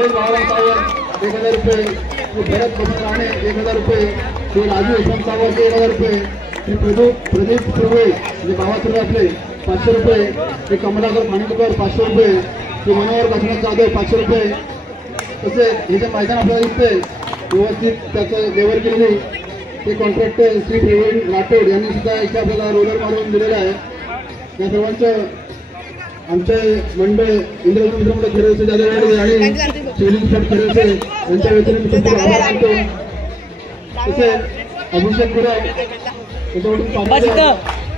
गणेश बाळाराम सावंत 1000 रुपये, भरत बबन राणे 1000 रुपये, श्री राजू यशवंत सावंत 1000 रुपये, श्री प्रदीप सुर्वे म्हणजे बाबासुर्वे आपले 500 रुपये, श्री कमलाकर खांडेकर 500 रुपये, श्री मनोहर काशीनाथ जाधव 500 रुपये. तसेच हे जे मैदान आपल्याला दिसतंय व्यवस्थित त्याचं लेवल केलेली ते कॉन्ट्रॅक्टर श्री प्रवीण राठोड यांनी सुद्धा इथे आपल्याला रोलर मारून दिलेलं आहे. या सर्वांचं आमचे मंडळ इंद्रमित्र खेळाचे जाधव आणि शिवलिंग स्पॉट खेळाचे यांच्या वतीने मी खूप आभार मानतो. तसेच अभिषेक गुरव त्याच्याकडून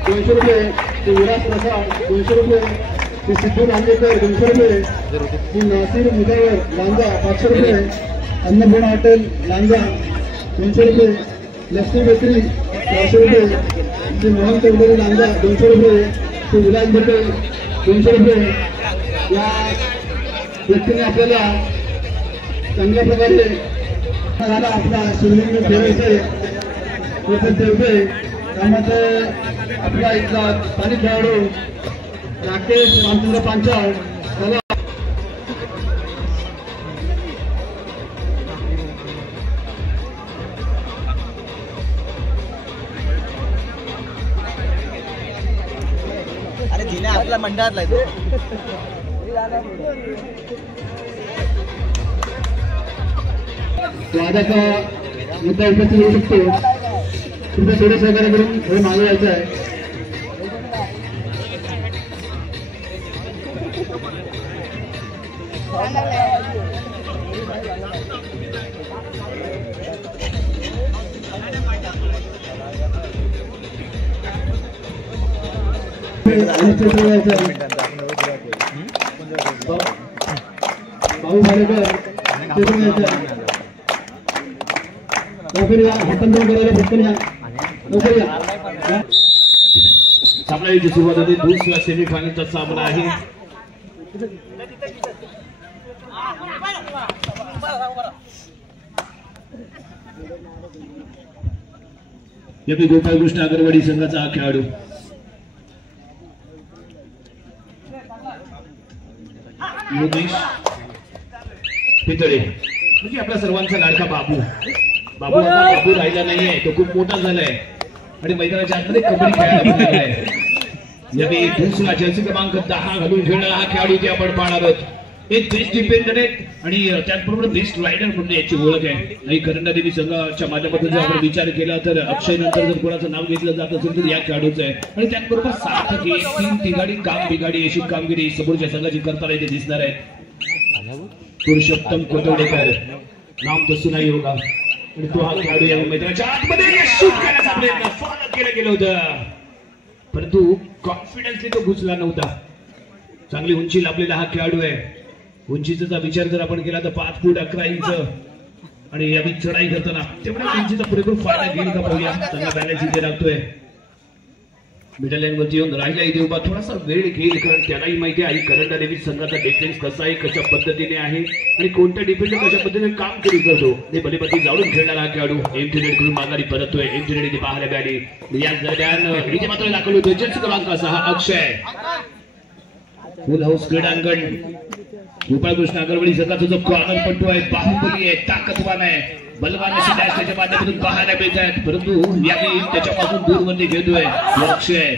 200 रुपये, श्री विलास प्रसाद 200 रुपये, श्री सिद्धू लांजेकर 200 रुपये, श्री नासिर मुजावर लांजा 500 रुपये, अन्नपूर्णा हॉटेल लांजा 200 रुपये, लक्ष्मी बेकरी 400 रुपये, श्री मोहन चौधरी लांजा 200 रुपये, श्री विलास भटे 200 रुपये. या व्यक्तीने आपल्याला चांगल्या प्रकारे झाला आपला शिवलिंग ठेवायचे ठेवते. त्यामध्ये आपला इथला स्थानिक खेळाडू राकेश रामचंद्र पांचाळ त्याला आपल्या मंडळातला आहे वादाचा मुद्दा उपस्थित होऊ शकतो. तुमच्या थोडे सहकार्य करून हे मागे यायचं आहे. भाऊ भाडेकर सामन्याची सुरुवात होती. दुसरा सेमीफायनलचा सामना आहे. यापैकी गोपाळकृष्ण अगरवाडी संघाचा हा खेळाडू योगेश पितळे म्हणजे आपल्या सर्वांचा लाडका बाबू. बाबू आता बाबू राहिला नाहीये, तो खूप मोठा झालाय आणि मैदानाच्या आतमध्ये कबड्डी खेळायला आहे. यापैकी दुसरा जर्सी क्रमांक 10 घालून खेळणारा हा खेळाडू ते आपण पाहणार आहोत. एक बेस्ट डिफेंडर आहे आणि त्याचबरोबर बेस्ट रायडर म्हणून याची ओळख आहे. आणि करंडा देवी संघाच्या माध्यमातून जर आपण विचार केला तर अक्षय नंतर जर कोणाचं नाव घेतलं जात असेल तर या खेळाडूचं आहे. आणि त्याचबरोबर सार्थक हे 3 तिघाडी काम बिघाडी अशी कामगिरी समोरच्या संघाची करताना इथे दिसणार आहे. पुरुषोत्तम कोतवडेकर नाम तसं नाही होगा आणि तो हा खेळाडू या मैदानाच्या आतमध्ये शूट करण्याचा प्रयत्न फॉलो केलं गेलं होतं परंतु कॉन्फिडन्सली तो घुसला नव्हता. चांगली उंची लाभलेला हा खेळाडू आहे. उंचीचा विचार जर आपण केला तर 5 फूट 11 इंच आणि यावी चढाई करताना तेवढ्या उंचीचा पुरेपूर फायदा घेईल का पाहूया. चांगला बॅलन्स इथे लागतोय. मिडल लाईन वरती येऊन राहिला इथे उभा थोडासा वेळ घेईल कारण त्यालाही माहिती आहे करंडा देवी संघाचा डिफेन्स कसा आहे, कशा पद्धतीने आहे आणि कोणत्या डिफेन्सर कशा पद्धतीने काम करू करतो. ते भलेपती जाऊन खेळणारा हा खेळाडू एमटी रेड करून माघारी परततोय. एमटी रेड इथे पाहायला मिळाली. या दरम्यान इथे मात्र दाखल होतोय जर्सी क्रमांक 6 अक्षय. फुल हाऊस क्रीडांगण गोपाळकृष्ण अगरवाडी संघाचा जो कॉर्नर पट्टू आहे बाहुबली आहे, ताकदवान आहे, बलवान अशी डॅश त्याच्या माध्यमातून पाहायला मिळत आहेत परंतु यावेळी त्याच्यापासून दूरमध्ये घेतोय अक्षय.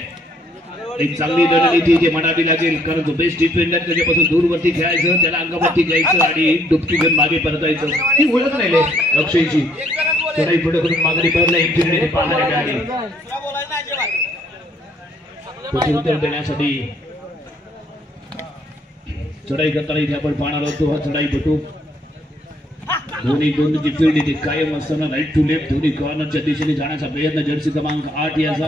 एक चांगली रणनीती जे म्हणावी लागेल कारण जो बेस्ट डिफेंडर त्याच्यापासून दूरवरती खेळायचं, त्याला अंगावरती घ्यायचं आणि डुबकी घेऊन मागे परतायचं. ही ओळख राहिले अक्षयची. चढाई पुढे करून मागे परतला एक पाहायला मिळाली. उत्तर देण्यासाठी चढाई करताना इथे आपण पाहणार आहोत. हा चढाईपटू दोन्ही फील्ड इथे कायम असताना राईट टू लेफ्ट दोन्ही कॉर्नरच्या दिशेने जाण्याचा प्रयत्न जर्सी क्रमांक 8 याचा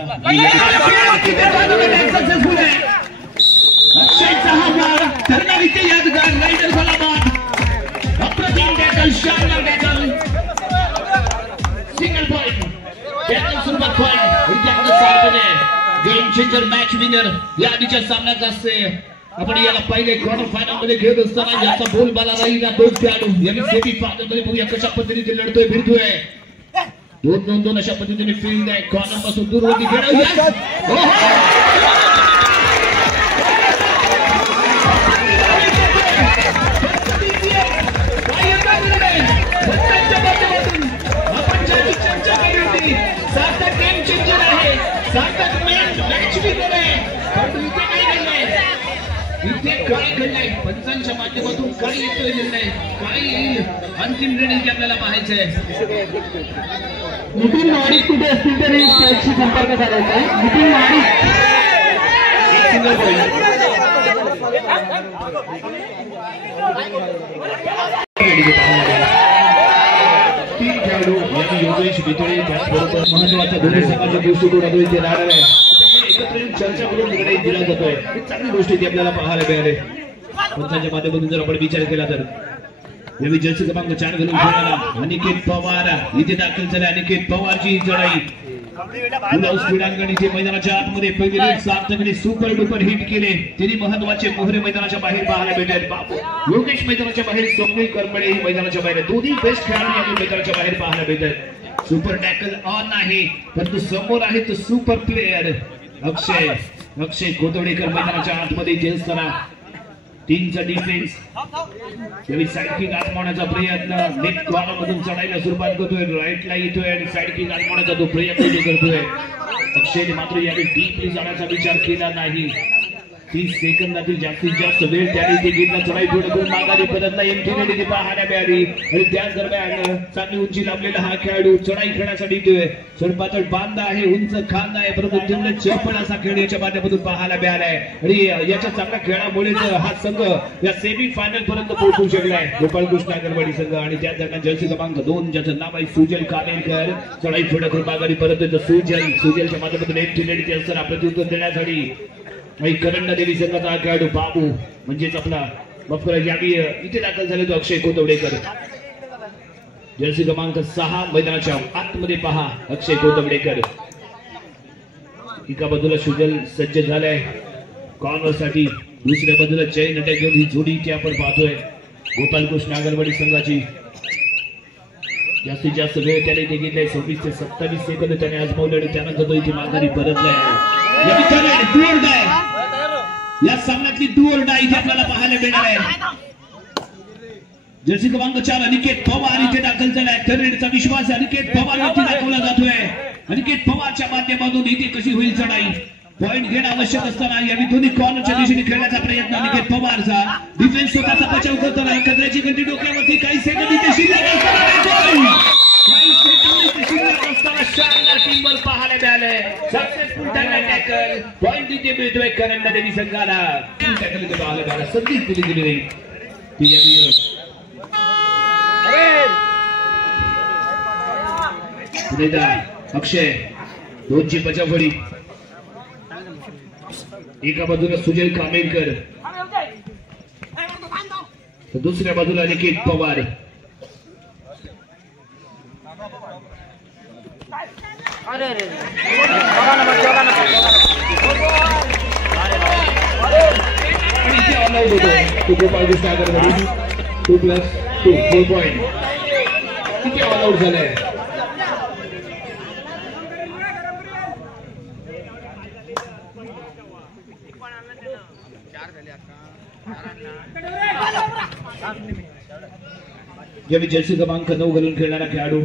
single point game changer match winner या आधीच्या सामन्यात असते. आपण याला पहिले क्वार्टर फायनल मध्ये खेळत असताना याचा बोलबाला राहिला दोन खेळाडू यांनी सेमी फायनल मध्ये बघूया कशा पद्धतीने लढतोय भिडतोय. 2-2 अशा पद्धतीने फील्ड आहे. कॉर्नर पासून दूरवरती खेळ गोष्टी केल्या परंतु इथे काय घडलंय इथे काय घडलंय पंचांच्या माध्यमातून काय येतोय निर्णय काय येईल अंतिम निर्णय आपल्याला पाहायचंय नितीन महाडिक कुठे असतील तरी स्टेजशी संपर्क साधायचा आहे नितीन महाडिक एक सिंगल पॉईंट तीन खेळाडू यांनी योगेश बितळे त्याचबरोबर महत्वाच्या दोन्ही संघाच्या दृष्टिकोनातून इथे राहणार आहे त्यामुळे एकत्र येऊन चर्चा करून निर्णय दिला जातोय ही चांगली गोष्ट इथे आपल्याला पाहायला मिळाले पंचांच्या माध्यमातून जर आपण विचार केला तर यावेळी जर्सी क्रमांक 4 घालून खेळणारा अनिकेत पवार इथे दाखल झाले अनिकेत पवारची ही चढाई क्रीडांगण इथे मैदानाच्या आतमध्ये पहिले सार्थकने सुपर डुपर हिट केले तिने महत्वाचे मोहरे मैदानाच्या बाहेर पाहायला भेटले बापू योगेश मैदानाच्या बाहेर स्वप्नील करपडे ही मैदानाच्या बाहेर दोन्ही बेस्ट खेळाडू यांनी मैदानाच्या बाहेर पाहायला भेटत सुपर टॅकल ऑन आहे परंतु समोर आहे तो सुपर प्लेयर अक्षय कोतवडेकर मैदानाच्या आतमध्ये इथे असताना टीमचा डिफेन्स यावेळी साइड किक आजमावण्याचा प्रयत्न नेट कॉर्नर मधून चढायला सुरुवात करतोय राईटला येतोय आणि साइड किक आजमावण्याचा तो प्रयत्न करतोय अक्षयने मात्र यावेळी डीपली जाण्याचा विचार केला नाही 30 सेकंदातील जास्तीत जास्त वेळ त्याने इथे घेतला चढाई पुढे करून माघारी परतला एमटीने तिथे पाहायला मिळाली आणि त्याच दरम्यान चांगली उंची लाभलेला हा खेळाडू चढाई खेळण्यासाठी येतोय चढपाचढ बांध आहे उंच खांदा आहे परंतु तेवढे चपळ असा खेळ याच्या माध्यमातून पाहायला मिळालाय आणि याच्या चांगल्या खेळामुळेच हा संघ या सेमी फायनल पर्यंत पोहोचू शकलाय गोपाळकृष्ण आगरवाडी संघ आणि त्याच दरम्यान जर्सी क्रमांक 2 ज्याचं नाव आहे सुजल कामेलकर चढाई पुढे करून माघारी परत सुजलच्या माध्यमातून एमटीने तिथे असताना प्रत्युत्तर देण्यासाठी करंडा देवी संघाचा खेळाडू बाबू म्हणजेच आपला बफर यावी इथे दाखल झाले तो अक्षय कोतवडेकर जर्सी क्रमांक 6 मैदानाच्या आतमध्ये पहा अक्षय कोतवडेकर एका बाजूला सुजल सज्ज झालाय कॉर्नर साठी दुसऱ्या बाजूला चैन अटॅक घेऊन ही जोडी इथे आपण पाहतोय गोपालकृष्ण आगरवाडी संघाची जास्तीत जास्त वेळ त्याने इथे घेतलाय 26 ते 27 सेकंद त्याने आजमावले आणि त्यानंतर तो इथे माघारी परतलाय या सामन्यातली डू ऑर डाय इथे आपल्याला पाहायला मिळणार आहे जर्सी क्रमांक 4 अनिकेत पवार इथे दाखल झालाय थर्डचा विश्वास अनिकेत पवार वरती दाखवला जातोय अनिकेत पवारच्या माध्यमातून इथे कशी होईल चढाई पॉइंट घेणं आवश्यक असताना यावेळी दोन्ही कॉर्नरच्या दिशेने खेळण्याचा प्रयत्न अनिकेत पवारचा डिफेन्स स्वतःचा बचाव करताना कचऱ्याची गंडी डोक्यावरती काही सेकंद इथे शिल्लक असताना शानदार टीमवर पाहायला मिळाले सक्सेसफुल टॅकल पॉइंट इथे मिळतोय करंडा देवी संघाला टॅकल इथे पाहायला मिळाला संधी दिली गेली नाही ती यावेळी अक्षय 2ची बचावफळी एका बाजूला सुजल कामेलकर दुसऱ्या बाजूला अनिकेत पवार गोपाळकृष्ण आगरवाडी 2+2 4 पॉइंट किती ऑल आउट झालाय यावेळी जर्सी क्रमांक 9 घालून खेळणारा खेळाडू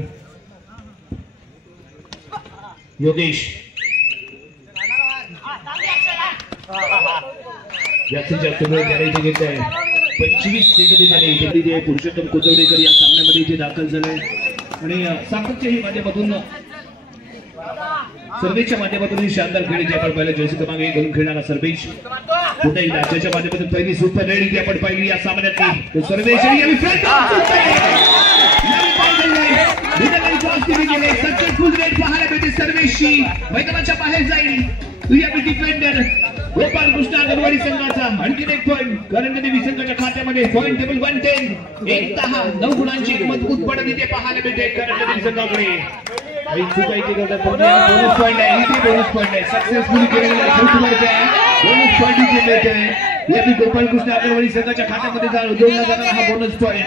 योगेश जास्तीत जास्त वेळ त्याने इथे घेत आहे 25 सेकंद त्याने पुरुषोत्तम कोतवडेकर या सामन्यामध्ये इथे दाखल झालाय आणि सातत्याच्या माध्यमातून सर्वेच्या माध्यमातून शानदार खेळ इथे आपण पाहिलं जर्सी क्रमांक 1 घालून खेळणारा सर्वेश पुन्हा एकदा त्याच्या माध्यमातून पहिली सुपर रेड इथे आपण पाहिली या सामन्यातली सर्वेश सक्सेसफुल रेड पाहायला मिळते सर्वेशची मैदानाच्या बाहेर जाईल डिफेंडर गोपाळकृष्ण आगरवाडी संघाचा आणखी एक पॉइंट करंडा देवी संघाच्या खात्यामध्ये पॉइंट टेबल 110 9 गुणांची मजबूत पडत इथे पाहायला मिळते करंडा देवी संघाकडे बोनस पॉइंट आहे इथे बोनस पॉइंट आहे सक्सेसफुली केलेला बोनस पॉइंट इथे मिळते यावेळी गोपाळकृष्ण आगरवाडी संघाच्या खात्यामध्ये जोडला जाणारा हा बोनस पॉइंट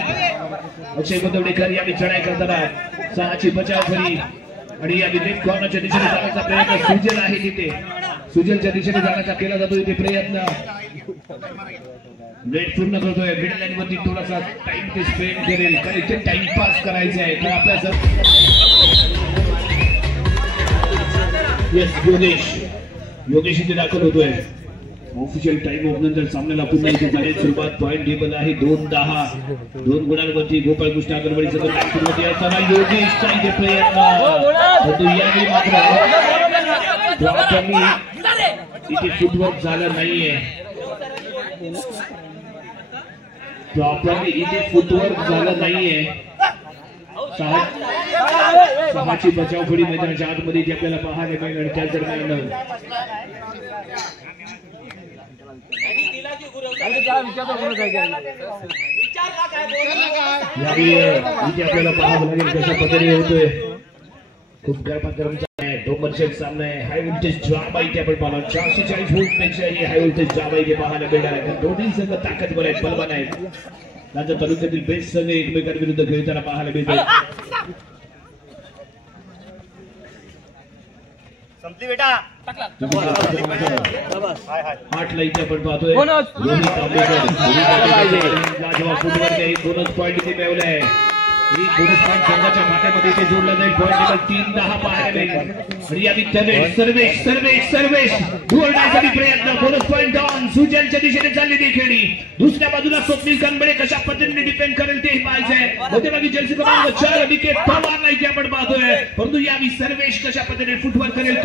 अक्षय कोतवडेकर यावेळी चढाई करताना 6ची बचावफळी आणि या लेफ्ट कॉर्नरच्या दिशेने जाण्याचा प्रयत्न सुजल आहे तिथे सुजलच्या दिशेने जाण्याचा केला जातो इथे प्रयत्न नेट पूर्ण करतोय मिडल लाईन वरती थोडासा टाइम ते स्पेंड करेल कारण इथे टाइम पास करायचा आहे तर आपल्या येस योगेश योगेश इथे दाखल होतोय. ऑफिशियल टाइम ऑफ नंतर सामन्याला पुन्हा इथे जाण्याची सुरुवात. पॉइंट टेबल आहे 2-10, 2 गुणांवरती गोपाळ कृष्ण अगरवाडी सगळं सुरुवाती असताना योगेशचा इथे प्रयत्न, परंतु यावेळी मात्र इथे फुटवर्क झालं नाहीये. प्रॉपरली इथे फुटवर्क झालं नाहीये. 6ची बचाव फळी मैदानाच्या आतमध्ये इथे आपल्याला पाहायला मिळेल आणि त्याच दरम्यान इथे आपल्याला पाहावं लागेल कशा पद्धतीने होतोय. खूप गरमागरमचा आहे, डोंबरशेठ सामना आहे. हाय व्होल्टेज ड्रामा इथे आपण पाहणार. 440 व्होल्ट पेक्षा हाय व्होल्टेज ड्रामा इथे पाहायला मिळणार आहे. दोन्ही संघ ताकदवर आहेत, बलवान आहेत. राज्य तालुक्यातील बेस्ट संघ एकमेकांविरुद्ध खेळताना पाहायला मिळतात. संपली बेटा 8ला इथे आपण पाहतोय रोहित आंबेकर. जेव्हा फुटबॉल बोनस पॉईंट इथे मिळवलाय. ही बोनस पॉईंट संघाच्या खात्यामध्ये इथे जोडला जाईल. पॉईंट टेबल 3-10 पाहायला मिळेल. आणि यावी सर्वेश धुळण्यासाठी प्रयत्न. बोनस पॉईंट ऑन सुजलच्या दिशेने चाललेली खेळी. दुसऱ्या बाजूला स्वप्नील कानबडे कशा पद्धतीने डिपेंड करेल ते पाहायचंय. मध्यभागी जर्सी क्रमांक 4 विकेट पवारला इथे आपण पाहतोय. परंतु यावी सर्वेश कशा पद्धतीने फुटवर्क करेल.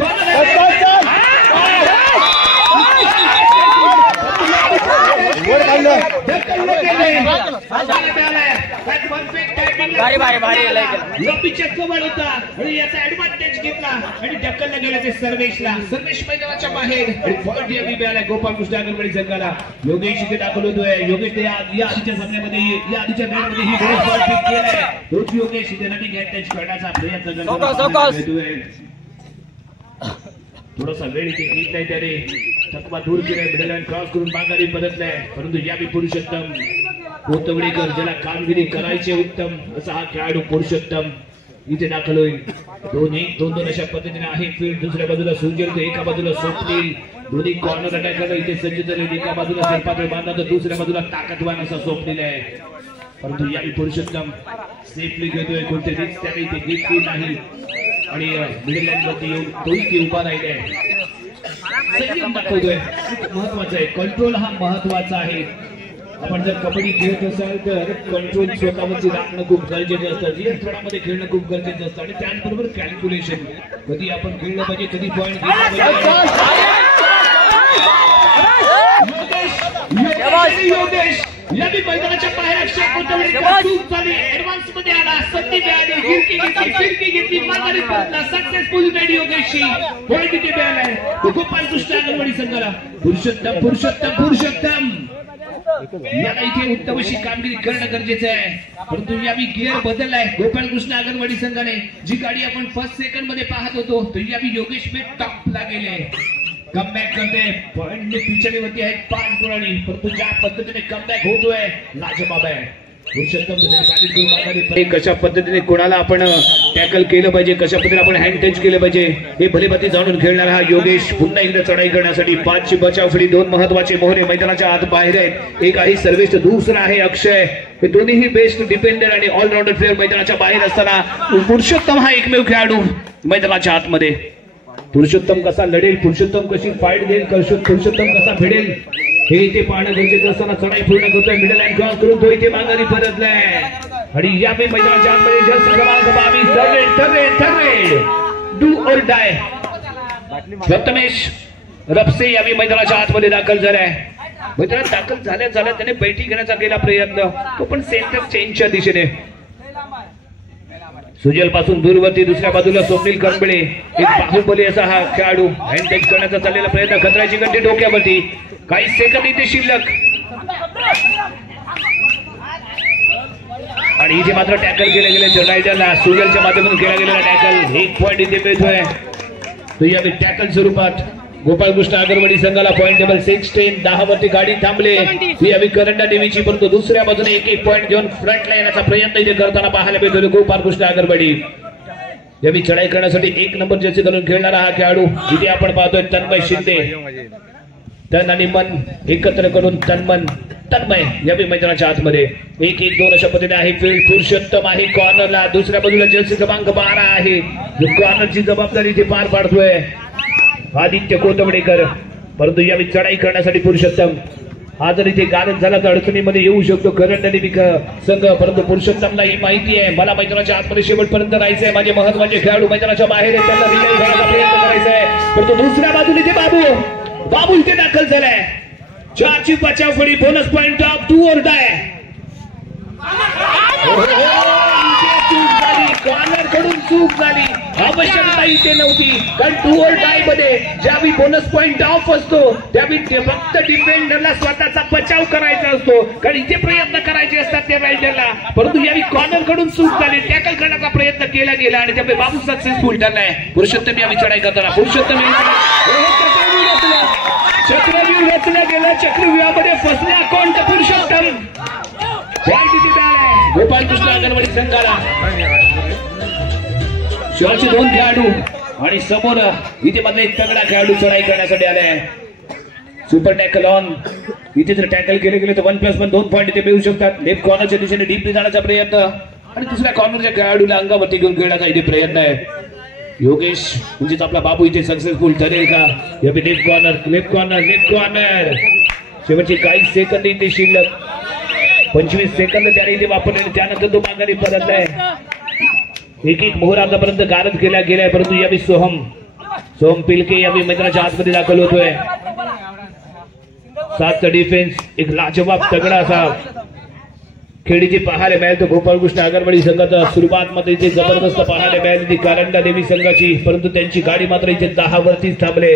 कव्हर होता आणि याचा ऍडव्हान्टेज घेतला आणि ढकलला गेला ते सर्वेशला. सर्वेश मैदानाच्या बाहेर गोपाळ कृष्ण अगरवाडी संघाला. योगेश इथे दाखल होतोय. योगेश या आधीच्या सामन्यामध्ये या आधीच्या मॅचमध्ये ही बोनस पॉईंट पिक केलाय. तोच योगेश इथे रनिंग अटॅच करण्याचा प्रयत्न करतोय. थोडासा वेळ इथे घेत नाही त्याने. थकवा दूर केलाय. मिडल लाईन क्रॉस करून माघारी परतलाय. परंतु यावी पुरुषोत्तम कोतवडीकर ज्याला कामगिरी करायचे उत्तम असा हा खेळाडू पुरुषोत्तम इथे दाखल होईल. 2-2 अशा पद्धतीने आहे फील्ड. दुसऱ्या बाजूला सुजल, एका बाजूला स्वप्नील. दोन्ही कॉर्नर अटॅकर इथे सज्ज झाले. एका बाजूला सरपात्र बांधा तर दुसऱ्या बाजूला ताकदवान असा स्वप्नील आहे. परंतु यावी पुरुषोत्तम सेफली घेतोय. कोणते रिस्क त्याने इथे घेतली नाही आणि मिडल लाईन वरती येऊन तोही ती उभा राहिलाय. संयम दाखवतोय. महत्वाचा आहे. कंट्रोल हा महत्वाचा आहे. आपण जर कबड्डी खेळत असाल तर कंट्रोल स्वतःवरती राखणं खूप गरजेचं असतं. नियंत्रणामध्ये खेळणं खूप गरजेचं असतं आणि त्याचबरोबर कॅल्क्युलेशन. कधी आपण खेळलं पाहिजे, कधी पॉईंट घेतला पाहिजे. योगेश यावी मैदानाच्या बाहेर अक्षय कोतवडीकर चूक झाली. ऍडव्हान्स मध्ये आला. संधी मिळाली. फिरकी घेतली माघारी परतला. सक्सेसफुल मेड योगेशची पॉईंट इथे मिळालाय. गोपाळ कृष्ण अगरवाडी संघाला. पुरुषोत्तम याला इथे उत्तम अशी कामगिरी करणं गरजेचं आहे. परंतु यावी गिअर बदललाय गोपाळ कृष्ण अगरवाडी संघाने. जी गाडी आपण फर्स्ट सेकंड मध्ये पाहत होतो तो यावी योगेश में टॉपला गेले. कमबॅक करते. पॉइंट पिछाडीवरती आहेत 5 गुणांनी. परंतु ज्या पद्धतीने कमबॅक होतोय लाजवाब आहे. कशा पद्धतीने कोणाला आपण टॅकल केलं पाहिजे, कशा पद्धतीने आपण हँड टच केलं पाहिजे हे भलीभाती जाणून खेळणारा हा योगेश पुन्हा एकदा चढाई करण्यासाठी 5ची बचाव फळी. 2 महत्वाचे मोहरे मैदानाच्या आत बाहेर आहेत. एक आहे सर्वेश, दुसरा आहे अक्षय. हे दोन्हीही बेस्ट डिफेंडर आणि ऑलराऊंडर प्लेअर मैदानाच्या बाहेर असताना पुरुषोत्तम हा एकमेव खेळाडू मैदानाच्या आतमध्ये. पुरुषोत्तम कसा लढेल, पुरुषोत्तम कशी फाईट देईल, पुरुषोत्तम कसा भिडेल हे इथे पाहणं गरजेचं असताना चढाई पूर्ण करतोय. मिडल लाईन क्रॉस करून तो इथे माघारी परतलाय आणि या मैदानाच्या आतमध्ये जर्सी क्रमांक 22 ठरवे डू ऑर डाय प्रथमेश रपसे यावी मैदानाच्या आतमध्ये दाखल झालाय. मैदानात दाखल झाल्या त्याने बैठी घेण्याचा केला प्रयत्न, तो पण सेंटर चेंजच्या दिशेने. सुजल पासून दूरवरती दुसऱ्या बाजूला स्वप्नील कानबडे. एक बाहुबली असा हा खेळाडू हँड टच करण्याचा चाललेला प्रयत्न. खतराची घंटी डोक्यावरती. काही सेकंद इथे शिल्लक आणि इथे मात्र टॅकल केले गेले. रायडरला सुजलच्या माध्यमातून केला गेलेला टॅकल 1 पॉईंट इथे मिळतोय. तो यावेळी टॅकल स्वरूपात गोपाळ कृष्ण अगरवाडी संघाला पॉईंट टेबल 6-10. 10 वरती गाडी थांबले. यावेळी करंडा देवीची, परंतु दुसऱ्या बाजूने 1-1 पॉईंट घेऊन फ्रंटला येण्याचा प्रयत्न इथे करताना पाहायला मिळतो गोपाळ कृष्ण अगरवाडी. यावेळी चढाई करण्यासाठी 1 नंबर जर्सी घालून खेळणारा हा खेळाडू इथे आपण पाहतोय तन्मय शिंदे. तन आणि मन एकत्र करून तन्मय यावेळी मैदानाच्या आतमध्ये. 1-1-2 अशा पद्धतीने आहे फील्ड. पुरुषोत्तम आहे कॉर्नरला. दुसऱ्या बाजूला जर्सी क्रमांक 12 आहे जो कॉर्नरची जबाबदारी इथे पार पाडतोय. आदित्य कोतवडेकर, परंतु यावेळी चढाई करण्यासाठी पुरुषोत्तम. हा जर इथे गारद झाला तर अडचणीमध्ये येऊ शकतो करंडली संघ, परंतु पुरुषोत्तमला ही माहिती आहे मला मैदानाच्या आतमध्ये शेवटपर्यंत राहायचंय. माझे महत्वाचे खेळाडू मैदानाच्या बाहेर आहेत, त्यांना रिलीव्ह करण्याचा प्रयत्न करायचा आहे. परंतु दुसऱ्या बाजूने ते बाबू इथे दाखल झालाय. 4ची बचाव फळी, bonus point of 2 or die. Corner कडून चूक झाली, आवश्यकता इथे नव्हती. कारण 2 or die मध्ये ज्यावेळी बोनस पॉइंट ऑफ असतो त्यावेळी फक्त डिफेंडरला स्वतःचा बचाव करायचा असतो, कारण इथे प्रयत्न करायचे असतात त्या रायडरला. परंतु यावेळी कॉर्नर कडून चूक झाली, टॅकल करण्याचा प्रयत्न केला गेला आणि त्यामुळे बाबू सक्सेसफुल ठरलाय. पुरुषोत्तम यावेळी चढाई करताना पुरुषोत्तम चक्रव्यूह रचलं गेलं, चक्रव्यूहामध्ये फसल्या कोण तर पुरुषोत्तम. गोपाल कृष्ण अंगणवाडी संघाला शेवटचे 2 खेळाडू आणि समोर इथे मध्ये एक तगडा खेळाडू चढाई करण्यासाठी आलाय. सुपर टॅकल ऑन, इथे जर टॅकल केले गेले तर 1+1 2 पॉईंट इथे मिळू शकतात. लेफ्ट कॉर्नरच्या दिशेने डीपली जाण्याचा प्रयत्न आणि दुसऱ्या कॉर्नरच्या खेळाडूला अंगावरती घेऊन खेळण्याचा इथे प्रयत्न आहे. योगेश म्हणजेच आपला बाबू इथे सक्सेसफुल ठरेल का? लेफ्ट कॉर्नर शेवटचे काही सेकंद इथे शिल्लक, 25 सेकंद त्याने इथे वापरले, त्यानंतर तो माघारी परतलाय. एक मोहर आतापर्यंत गारद केला गेलाय, परंतु यावेळी सोहम पिलके यावेळी मैदानाच्या आतमध्ये दाखल होतोय. 7चा डिफेन्स, एक लाजवाब तगडा असा खेळीची पाहायला मिळेल. तो गोपालकृष्ण अंगणवाडी संघाचा सुरुवात मध्ये इथे जबरदस्त पाहायला मिळाली कारंडा देवी संघाची, परंतु त्यांची गाडी मात्र इथे 10 वरतीच थांबले.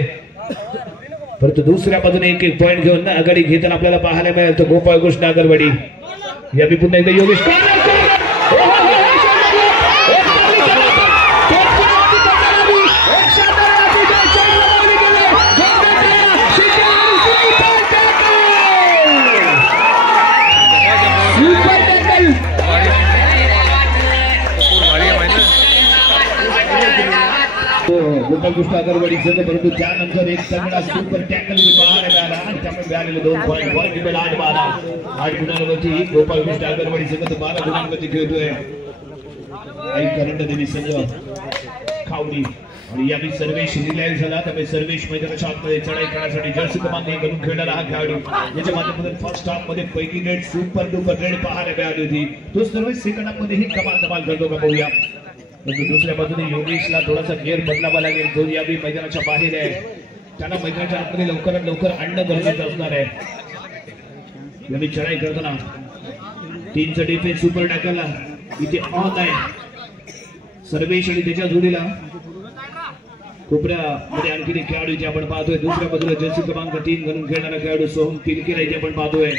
परंतु दुसऱ्या बाजूने एक पॉईंट घेऊन आघाडी घेताना आपल्याला पाहायला मिळेल तो गोपालकृष्ण अंगणवाडी. यावेळी पुन्हा एकदा योगेश गोपालकृष्ण अंगणवाडी संघ, परंतु त्यानंतर एक तगडा सुपर टॅकल पाहायला मिळाला आणि त्यामुळे मिळालेले 2 पॉईंट. 8 गुणांवरती गोपालकृष्ण अंगणवाडी संघ 12 गुणांवरती खेळतोय. आई करंडा देवी संघ खावडी आणि यावेळी सर्वेश रिलॅक्स झाला, त्यामुळे सर्वेश मैदानाच्या आतमध्ये चढाई करण्यासाठी जर्सी क्रमांक 1 घालून खेळणारा हा खेळाडू. याच्या माध्यमातून फर्स्ट हाफ मध्ये पहिली रेड सुपर डुपर रेड पाहायला मिळाली होती. तो सर्वेश सेकंड हाफ मध्ये ही कमाल करतो का पाहूया. दुसऱ्या बाजूने योगेशला थोडासा गेअर बदलावा लागेल, जो यावेळी मैदानाच्या बाहेर आहे. त्याला मैदानाच्या आतमध्ये लवकरात लवकर आणणं गरजेचं असणार आहे. यावेळी चढाई करताना 3चा डिफेन्स सुपर टॅकलला इथे ऑन आहे. सर्वेश आणि त्याच्या जोडीला कोपऱ्यामध्ये आणखी एक खेळाडू इथे आपण पाहतोय. दुसऱ्या बाजूला जर्सी क्रमांक 3 घालून खेळणारा खेळाडू सोहम पिलकेला इथे आपण पाहतोय.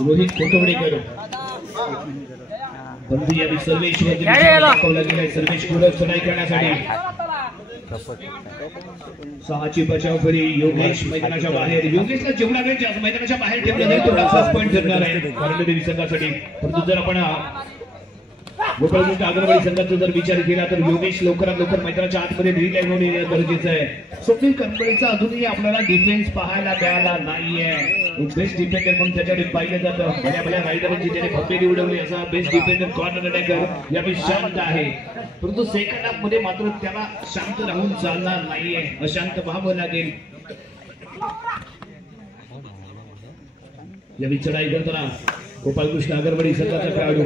रोहित कोटवडेकर, परंतु यावेळी सर्वेश दाखवला गेलाय. सर्वेश पुढे चढाई करण्यासाठी 6ची बचाव फरी. योगेश मैदानाच्या बाहेर. योगेशला जेवढा वेळ मैदानाच्या बाहेर ठेवला जाईल तेवढा फर्स्ट पॉईंट ठरणार आहे करंडा देवी संघासाठी. परंतु जर आपण गोपालकृष्ण अंगणवाडी संघाचा जर विचार केला तर योगेश लवकरात लवकर मैदानाच्या आतमध्ये रिलॅक्स होणे गरजेचं आहे. स्वप्नील कंपनीचा अजूनही आपल्याला डिफेन्स पाहायला मिळाला नाहीये. बेस्ट डिफेंडर म्हणून त्याच्याकडे पाहिलं जातं. भल्या रायडरांची त्याने भव्येरी उडवली असा बेस्ट डिफेंडर कॉर्नर अटॅकर यावेळी शांत आहे, परंतु सेकंड हाफ मध्ये मात्र त्याला शांत राहून चालणार नाहीये, अशांत व्हावं लागेल. यावेळी चढाई करताना गोपालकृष्ण अंगणवाडी संघाचा खेळाडू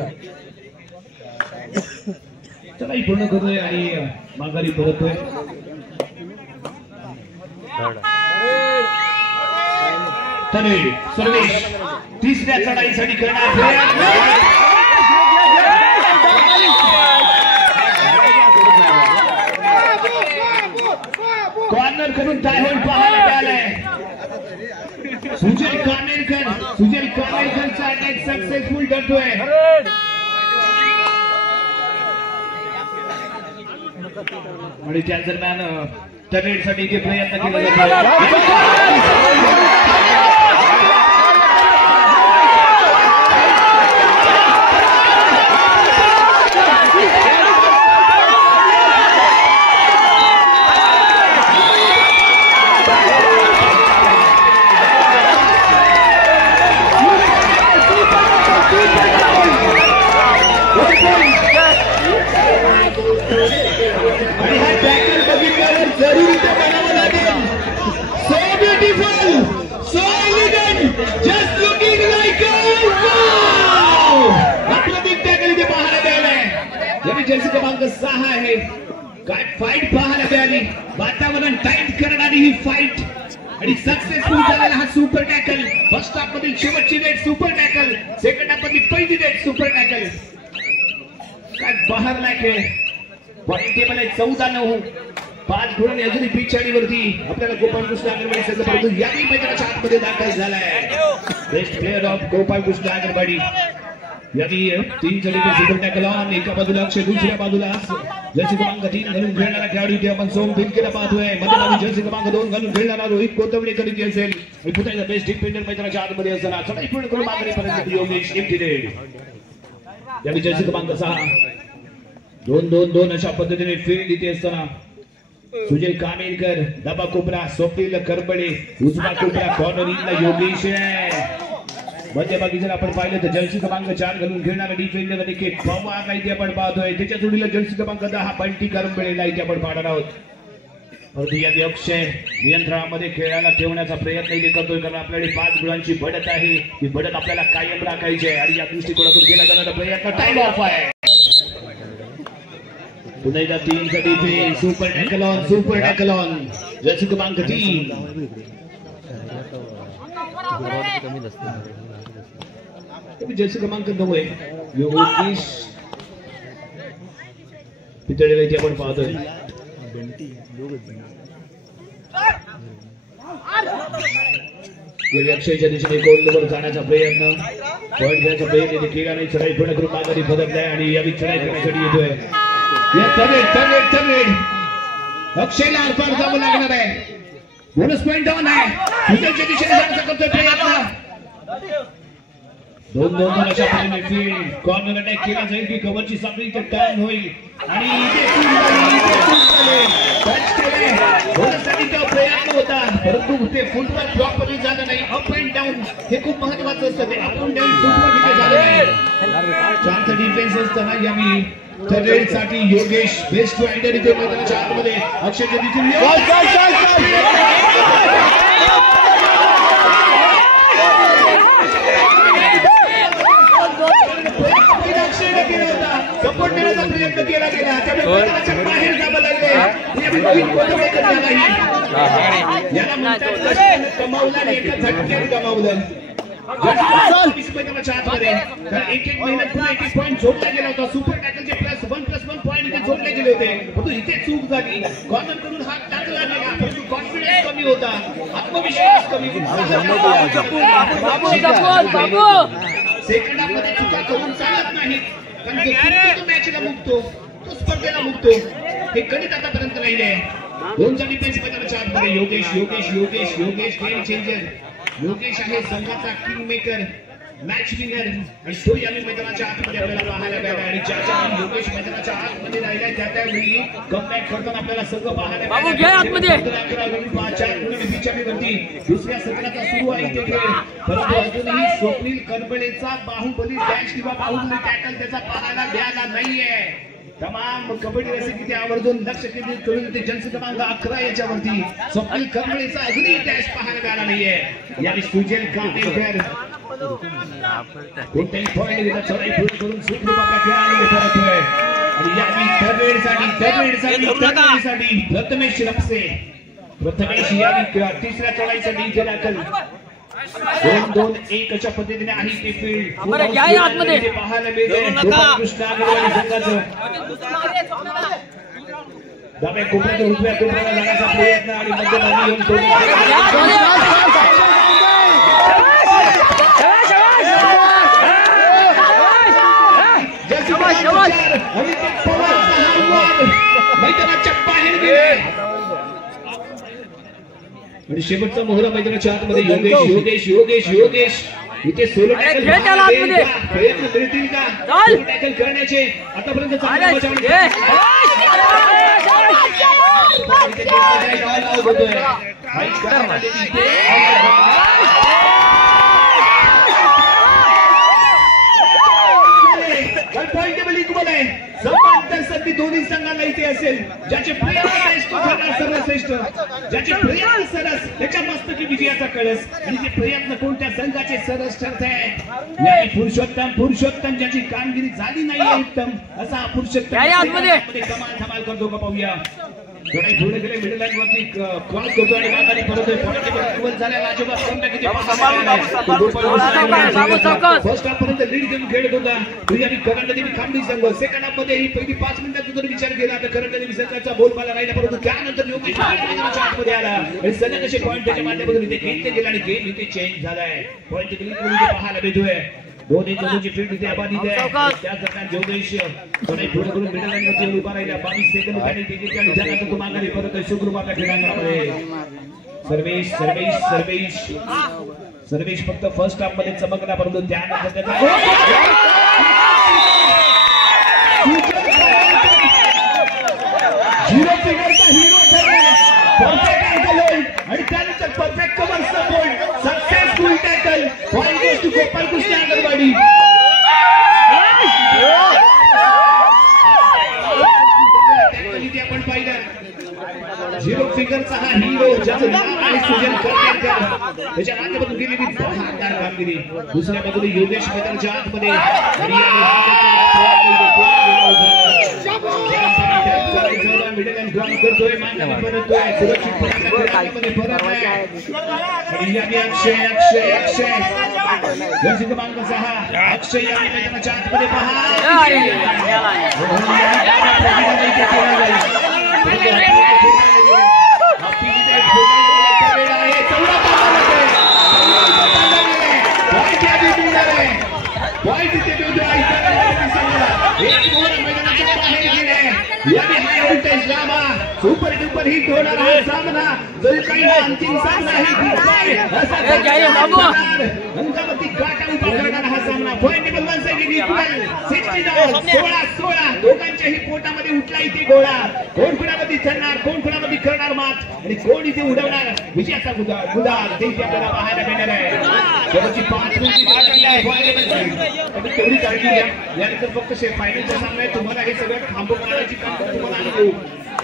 चढाई पूर्ण करतोय आणि माघारी परततोय. सर्वेश 3ऱ्या चढाईसाठी करणार कॉर्नर करून काय होईल पाहायला मिळालंय. सुजय कानेरकरचा अटॅक सक्सेसफुल ठरतोय. आणि त्या दरम्यान टर्नेटसाठी इथे प्रयत्न केला जातो. आणि जर्सी क्रमांक 6 आहे. काय फाईट पाहायला मिळाली, वातावरण टाईट करणारी ही फाईट आणि सक्सेसफुल झालेला हा सुपर टॅकल. फर्स्ट हाफ मधील शेवटची डेट सुपर टॅकल, सेकंड हाफ मधील पहिली डेट सुपर टॅकल. काय बहरला खेळ. पॉईंट टेबल आहे 14-9, 5 गुणांनी अजूनही पिछाडीवरती आपल्याला गोपाल कृष्ण अगरवाडी संघ परंतु याही मैदानाच्या आतमध्ये दाखल झालाय. Best player of Gopal Krishna Agarwadi. यादी 3 चढीचे सुपर टॅकल ऑन. एका बाजूला अक्षय, दुसऱ्या बाजूला जर्सी क्रमांक 3 घालून खेळणारा खेळाडू इथे आपण सोम भिलकेला पाहतोय. मध्यभागी जर्सी क्रमांक 2 घालून खेळणारा रोहित कोथवडेकर इथे असेल आणि पुन्हा बेस्ट डिफेंडर मैदानाच्या आतमध्ये असताना चढाई पूर्ण करून मागणीपर्यंत योगेश इम्तिरेड. यादी जर्सी क्रमांक 6 2-2-2 अशा पद्धतीने फील्ड इथे असताना सुजय कामेलकर, डबा कोपरा स्वप्नील करबळे, उजवा कोपरा कॉर्नरिंगला योगेश आहे. मध्यभागी जर आपण पाहिलं तर जर्सी क्रमांक 4 घालून खेळणारा डिफेंडर अनिकेत पवार इथे आपण पाहतोय. त्याच्या जोडीला जर्सी क्रमांक 10 बंटी करंबळेला इथे आपण पाहणार आहोत. परंतु यादी अक्षय नियंत्रणामध्ये खेळायला ठेवण्याचा प्रयत्न इथे करतोय, कारण आपल्याकडे 5 गुणांची बढ़त आहे. ही बढ़त आपल्याला कायम राखायची आहे आणि या दृष्टिकोनातून केला जाणारा प्रयत्न टाइम ऑफ आहे. पुन्हा एकदा 3 चा defence, super tackle on, super tackle on. Jersey क्रमांक 3 जर्सी क्रमांक 9 आहे योगेश पितळेला इथे आपण पाहतोय. अक्षयच्या दिशेने गोलवर जाण्याचा प्रयत्न, पॉईंट घेण्याचा प्रयत्न इथे केला नाही. चढाई पूर्ण करून माघारी बदललाय आणि यावी चढाई करण्यासाठी येतोय. अक्षयला अर्पार जावं लागणार आहे. बोनस पॉईंट डाऊन आहे. पितळच्या दिशेने जाण्याचा करतोय प्रयत्न. 2-2 अशा पद्धतीने फील्ड कॉर्नर अटॅक केला जाईल की कव्हरची साखळी इथे टर्न होईल आणि प्रयत्न होता परंतु ते फुटवर्क प्रॉपरली झालं नाही. अप अँड डाऊन हे खूप महत्वाचं असतं. ते अप अँड डाऊन फुटवर्क इथे झालं नाही. चांगला डिफेन्स असताना यावी थर्ड साठी योगेश बेस्ट रायडर इथे मैदानाच्या आतमध्ये अक्षयच्या सपोर्ट देण्याचा प्रयत्न केला गेला, त्यामुळे बाहेर जावं लागले. याला म्हणतात कमावला आणि एका झटक्यात कमावलं. एक महिन्यात पुन्हा एक पॉईंट जोडला गेला होता. सुपर टॅकलचे +1+1 पॉईंट इथे जोडले गेले होते, परंतु इथे चूक झाली. कॉर्नर करून हात टाकला गेला, परंतु कॉन्फिडन्स कमी होता, आत्मविश्वास कमी. सेकंड हाफ मध्ये चुका करून चालत नाही, कारण तो मॅचला मुक्तो, तो स्पर्धेला मुक्तो. हे गणित आतापर्यंत राहिले. 2 चा डिफेन्स मैदानाच्या आतमध्ये योगेश योगेश योगेश योगेश गेम चेंजर. योगेश आहे संघाचा किंग मेकर, मॅच विनर आणि तो यावी मैदानाच्या आतमध्ये आपल्याला पाहायला मिळाला. आणि ज्याच्या योगेश मैदानाच्या आतमध्ये राहिला त्यावेळी कमबॅक करताना आपल्याला संघ पाहायला मिळाला. दुसऱ्या सत्राचा सुरू आहे ते खेळ, परंतु अजूनही स्वप्नील करबळेचा बाहुबली डॅश किंवा बाहुबली टॅकल त्याचा पाहायला मिळाला नाहीये. तमाम कबड्डी रसिक आवर्जून लक्ष केंद्रित करून ते जर्सी क्रमांक 11 याच्यावरती स्वप्नील करबळेचा अजूनही डॅश पाहायला मिळाला नाहीये. यावेळी सुजय कामेलकर कोणत्याही पॉईंट घेता चढाई पूर्ण करून सुखरूपाच्या खेळामध्ये परततोय. आणि यावेळी साठी प्रथमेश रपसे, प्रथमेश यावेळी तिसऱ्या चढाईसाठी इथे दाखल. 2-2-1 अशा पद्धतीने आहे ते फील्ड पाहायला मिळते. कृष्ण अगरवाडी संघाचं डाव्या कोपऱ्यातून उजव्या कोपऱ्याला जाण्याचा प्रयत्न आणि मध्यभागी येऊन मैदानाच्या बाहेर गेले. आणि शेवटचा मोहरा मैदानाच्या आतमध्ये योगेश योगेश योगेश योगेश इथे सोलो टॅकल प्रयत्न मिळतील का सोलो टॅकल करण्याचे? आतापर्यंत पॉईंट टेबल इक्वल आहे. समांतर संधी दोन्ही संघांना इथे असेल. ज्याचे प्रयत्न सर्वश्रेष्ठ, ज्याचे प्रयत्न सरस त्याच्या मस्तकी विजयाचा कळस आणि ते प्रयत्न कोणत्या संघाचे सरस ठरत आहेत. या पुरुषोत्तम ज्याची कामगिरी झाली नाही उत्तम असा पुरुषोत्तम कमाल धमाल करतो का पाहूया. थोडे पुढे गेले मिडल लाईन वरती क्रॉस करतो आणि माघारी परत पॉइंट झाला. लाजवाब कमबॅक किती फर्स्ट हाफ पर्यंत लीड घेऊन खेळत होता. आणि करंट देवी खांबी संघ सेकंड हाफ मध्ये ही पहिली 5 मिनिटात जर विचार केला तर करंट देवी संघाचा बोलबाला राहिला, परंतु त्यानंतर योगेश मध्ये आला आणि सलग असे पॉइंट त्याच्या माध्यमातून इथे घेतले गेले आणि गेम इथे चेंज झालाय. पॉइंट पाहायला भेटतोय. 2-1 फील्ड इथे आबादित आहे. त्याच दरम्यान योगेश पुढे करून मिडल लाईन वरती उभा राहिला. 22 सेकंद त्याने तिथे आणि त्यानंतर तो माघारी परत शुक्रवारच्या क्रीडांगणामध्ये सर्वेश फक्त फर्स्ट हाफ मध्ये चमकला, परंतु त्यानंतर त्याचा झिरो फिगरचा हिरो ठरला. परफेक्ट अँगल होल्ड आणि त्यानंतर perfect cover support successful tackle. Point goes to Gopal Krishna Anganwadi. आपण पाहिलं झिरो फिगरचा हा हिरो ज्याचं नाव आहे सुजन करंडेकर, त्याच्या माध्यमातून केलेली बहारदार कामगिरी. दुसऱ्या बाजूला योगेश मैदानाच्या आतमध्ये मिडल अँड ग्राउंड करतोय, मागे परतोय सुरक्षित परत आहे. अक्षय जर्सी क्रमांक 6 अक्षय यांनी मैदानाच्या आतमध्ये सुपर डुपर हिट होणार हा सामना. जरी काही अंतिम सामना आहे अंगावरती काटा उभा करणारा हा सामना. Point table one side equal 16-16 दोघांच्याही पोटामध्ये उठला इथे गोळा. कोण कुणामध्ये ठरणार, कोण कुणामध्ये करणार मात आणि कोण इथे उडवणार विजयाचा गुलाल ते इथे आपल्याला पाहायला मिळणार आहे. शेवटची 5 मिनिटे तेवढी काळजी घ्या. यानंतर फक्त फायनलचा सामना आहे. तुम्हाला हे सगळं थांबवण्याची काम तुम्हाला अनुभव,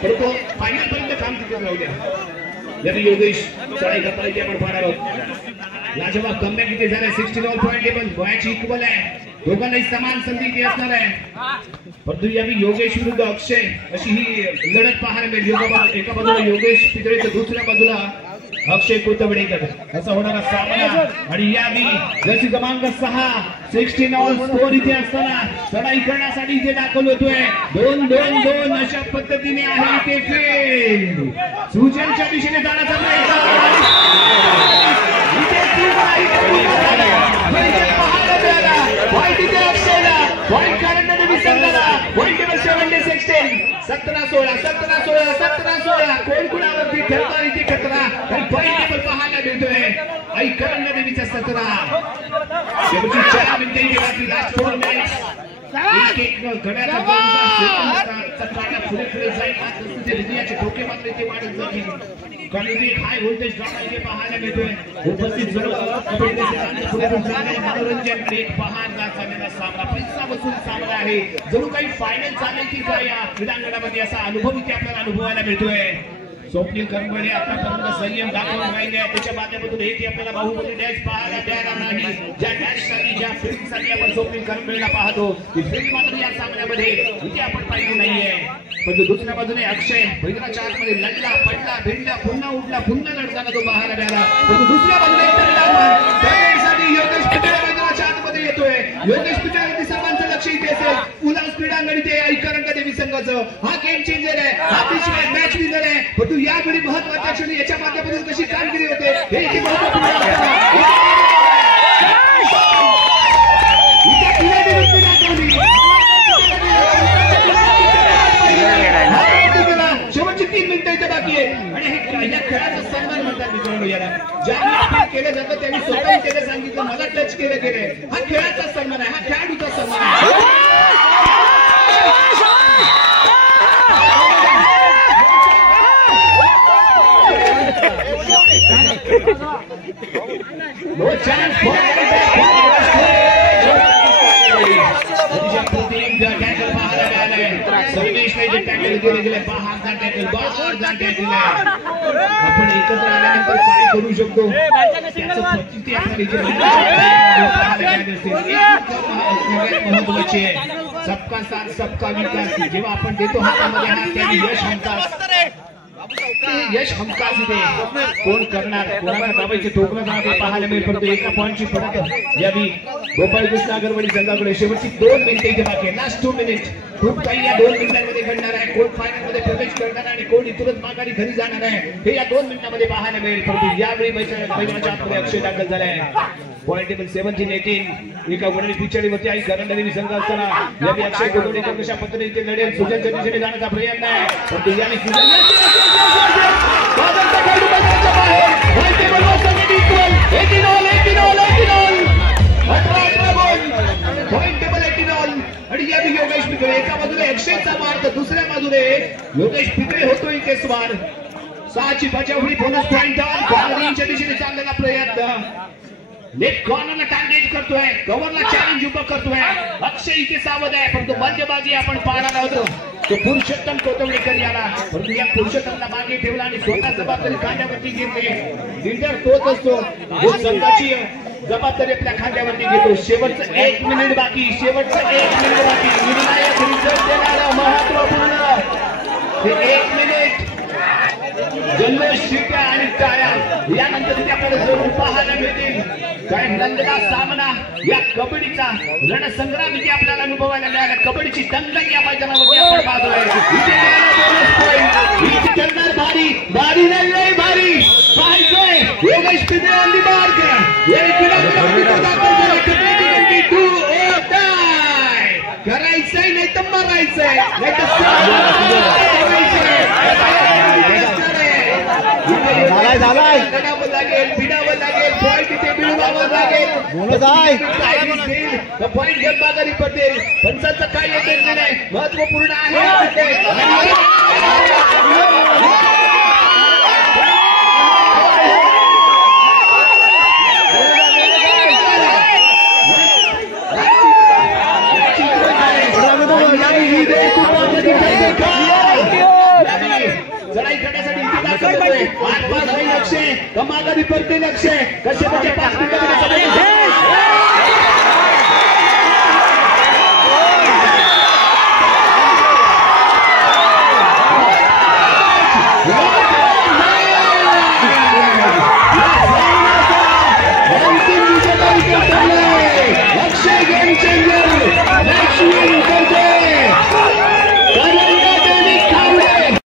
परंतु फायनल पर्यंत काम तिथे राहू द्या. याने योगेश चढाई करता इथे आपण पाहणार आहोत. लाजवाब कमबॅक इथे झालाय. 16 पॉइंट टेबल वयाची इक्वल आहे. दोघांनाही समान संधी इथे असणार आहे. परंतु यावेळी योगेश विरुद्ध अक्षय अशी ही लढत पाहायला मिळेल. एका बाजूला योगेश पितळे तर दुसऱ्या बाजूला अक्षय कोतवडेकर असा होणारा सामना. आणि यावेळी जर्सी क्रमांक 6 16 ऑल स्कोर इथे असताना चढाई करण्यासाठी इथे दाखल होतोय. 2-2-2 अशा पद्धतीने आहे इथे फील्ड. सुजनच्या दिशेने जाण्याचा प्रयत्न पॉइंट करंट देवी संघाला. पॉइंट टेबल 7-16 17-16 कोण कुणावरती ठरणार इथे खतरा आणि पॉइंट टेबल पाहायला मिळतोय. आई करंट देवीचा 17 शेवटची 4 मिनिटे गेली. लास्ट 4 मिनिट्स एक घड्याचा पुढे जाईल. विजयाचे ठोके मात्र इथे वाढत जातील. क्वालिटी हाय व्होल्टेज ड्रॉप इथे पाहायला मिळतोय. उपस्थित मनोरंजन एक बहारदार चाललेला सामना, पैसा वसूल सामना आहे. जणू काही फायनल चालेल की काय या क्रीडांगणामध्ये असा अनुभव इथे आपल्याला अनुभवायला मिळतोय. स्वप्नील करंबळे आतापर्यंत संयम दाखवून राहिले. त्याच्या माध्यमातून एक आपल्याला बाहुबली डॅश पाहायला मिळाला नाही. ज्या डॅशसाठी ज्या फील्डसाठी आपण स्वप्नील करंबळेला पाहतो ती फील्ड मात्र या सामन्यामध्ये इथे आपण पाहिली नाहीये. पण दुसऱ्या बाजूने अक्षय मैदानाच्या आतमध्ये लढला, पडला, भिडला, पुन्हा उठला, पुन्हा लढताना तो पाहायला मिळाला. पण दुसऱ्या बाजूने योगेश पितळे मैदानाच्या आतमध्ये येतोय. योगेश पितळे सर्वांचं लक्ष इथे असेल. उल्हास क्रीडांगण इथे आई करंट देवी संघाचं हा गेम चेंजर आहे, हा मॅच विनर आहे. परंतु यावेळी महत्वाच्या क्षणी याच्या माध्यमातून कशी कामगिरी होते हे इथे महत्वपूर्ण शेवटची 3 मिनिटं इथे बाकी आहे. आणि या खेळाचा सन्मान म्हणतात मित्रांनो. याला ज्यावेळी आपण केलं जातं त्यावेळी स्वतः केलं सांगितलं, मला टच केलं गेलंय. हा खेळाचा सन्मान आहे, हा खेळाडूचा सन्मान आहे. No chance for सर्वेश ने टॅकल केले गेले बाहेर टॅकल आपण एकत्र आल्यानंतर काय करू शकतो त्याचं प्रतिती महत्वाची आहे. सबका साथ सबका विकास जेव्हा आपण देतो हातामध्ये हात त्याने यश हमखास यश हमखास इथे कोण करणार कोणाला दाबायचे ठोकलं जाते पाहायला मिळेल. परंतु एका पॉईंटची परत यावी गोपाळ कृष्ण अगरवाडी संघाकडे शेवटची 2 मिनिटे इथे बाकी आहे. लास्ट 2 मिनिट खूप काही या 2 मिनिटांमध्ये घडणार आहे. कोण फायनल मध्ये प्रवेश करणार आणि कोण इथूनच माघारी घरी जाणार आहे हे या 2 मिनिटांमध्ये पाहायला मिळेल. परंतु यावेळी मैदानाच्या आतमध्ये अक्षय दाखल झालाय. पॉईंट टेबल 17-18 एका गुणांनी पिछाडीवरती आहे करंडलेली संघ असताना यावेळी अक्षय गोडवणीकर कशा पद्धतीने लढेल सुजनच्या दिशेने जाण्याचा प्रयत्न आहे. परंतु याने आणि या योगेश पित्रे एका बाजूने अक्षयचा मार्ग दुसऱ्या बाजूने योगेश पित्रे होतो इथे स्वार 6ची बचावणी बोनस पॉइंट कॉर्नरच्या दिशेने चाललेला प्रयत्न लेफ्ट कॉर्नरला टार्गेट करतोय कव्हरला चॅलेंज उभं करतोय. अक्षय इथे सावध आहे परंतु मध्यभागी आपण पाहणार आहोत तो पुरुषोत्तम कोथवडेकर याला. परंतु या पुरुषोत्तमला मागे ठेवला आणि स्वतः जबाबदारी खांद्यावरती घेतली. लीडर तोच असतो जो संघाची जबाबदारी आपल्या खांद्यावरती घेतो. शेवटचं 1 मिनिट बाकी निर्णायक रिझल्ट देणारं महत्वपूर्ण ते 1 मिनिट जल्लोष शिट्या आणि टाळ्या यानंतर तिथे आपल्याला जरूर पाहायला मिळतील. काय रंगला सामना या कबड्डीचा रणसंग्राम इथे आपल्याला अनुभवायला मिळाला. कबड्डीची दंगल या मैदानावरती आपण पाहतोय. भारी नाही भारी पाहायचोय योगेश पित्रे ऑन दी मार्क करायचंय नाही तर मारायचंय नाही झालाय लागेल भिडावं लागेल पॉईंट इथे मिळवावं लागेल पॉईंट घेत माघारी पडतील. पंचांचं काय येते नाही महत्वपूर्ण आहे. चढाई करण्यासाठी लक्ष कमागारी पडते लक्ष कसे